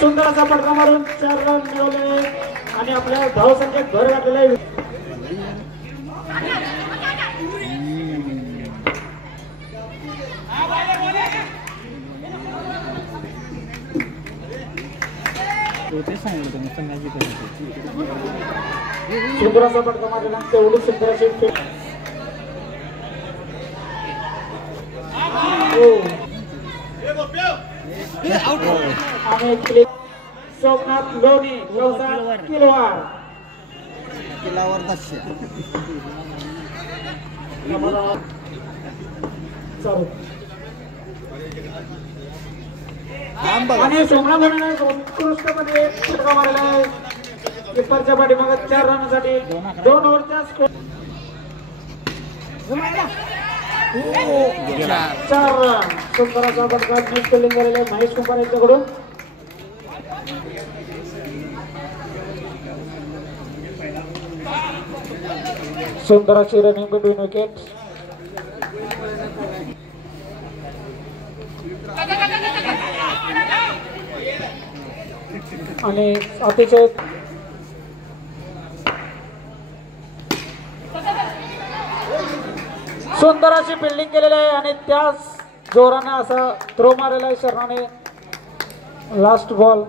सुंदर असा फटका मारून 4 रन मिळवले आणि आपल्या धावसंख्येत भर घातलेला आहे. सुंदर असा फटका मारलेला तेवढी सुंदर अशी आणि सोमनाथ लोणी किलोवार आणि सोमनाथ लोणीने उत्कृष्टपणे फटका मारलेला आहे. किप्परच्या पाठीमागे 4 रनसाठी 2 ओव्हरच्या स्कोर 4 रन. सुंदर असा फटका नेट फिल्डिंग झालेला आहे महेश कुंभार यांच्याकडून. सुंदर अशी रनिंग बिटवीन विकेट आणि अतिशय सुंदर अशी फिल्डिंग केलेली आहे आणि त्याच जोराने असा थ्रो मारलेला आहे शर्माने. लास्ट बॉल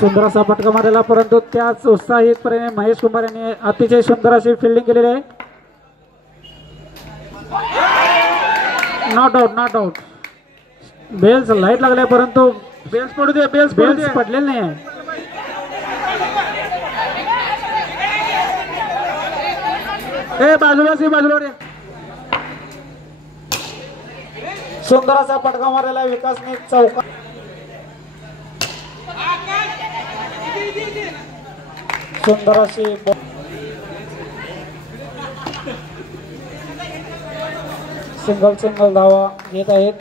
सुंदर असा फटका मारलेला परंतु त्याच उत्साहितपणे महेश कुमार यांनी अतिशय सुंदर अशी फिल्डिंग केलेली आहे. Not out. बेल्स लाईट लागले परंतु बेल्स पडू दे. बेल्स पडलेले नाही आहे. बाजूला रे. सुंदर असा फटका मारलेला विकासने चौका. सुंदर अशी सिंगल धावा घेत आहेत.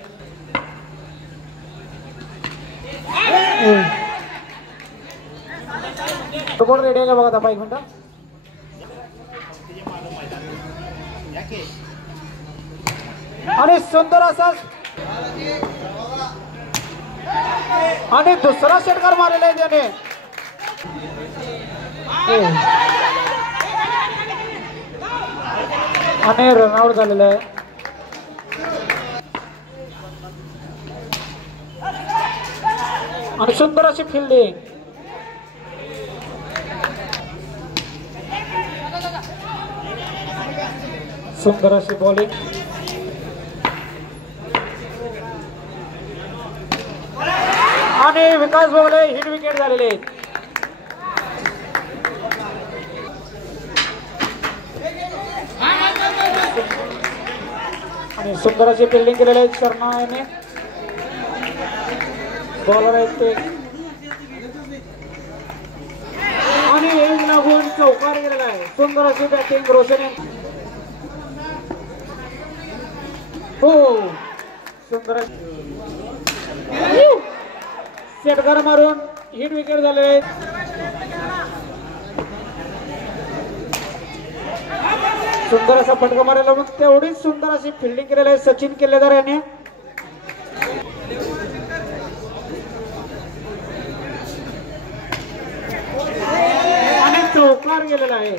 रेडी आहे का बघा आता 1 मिनिट. आणि सुंदर असा आणि दुसरा षटकार मारलेला आहे त्याने. आणि रनआउट झालेला आहे. आणि सुंदर अशी फिल्डिंग. सुंदर अशी बॉलिंग आणि विकास बोगले हिट विकेट झालेले. आणि सुंदर अशी फिल्डिंग केलेली आहे शर्मा याने. बॉलर आहेत ते आणि एक लागून चौकार गेलेला आहे. सुंदर अशी बॅटिंग रोशन. हो सुंदर षटकार मारून हिट विकेट झाले. सुंदर असा फटका मारायला मग तेवढीच सुंदर अशी फिल्डिंग केलेली आहे सचिन केलेदार याने. आणि चौकार गेलेला आहे.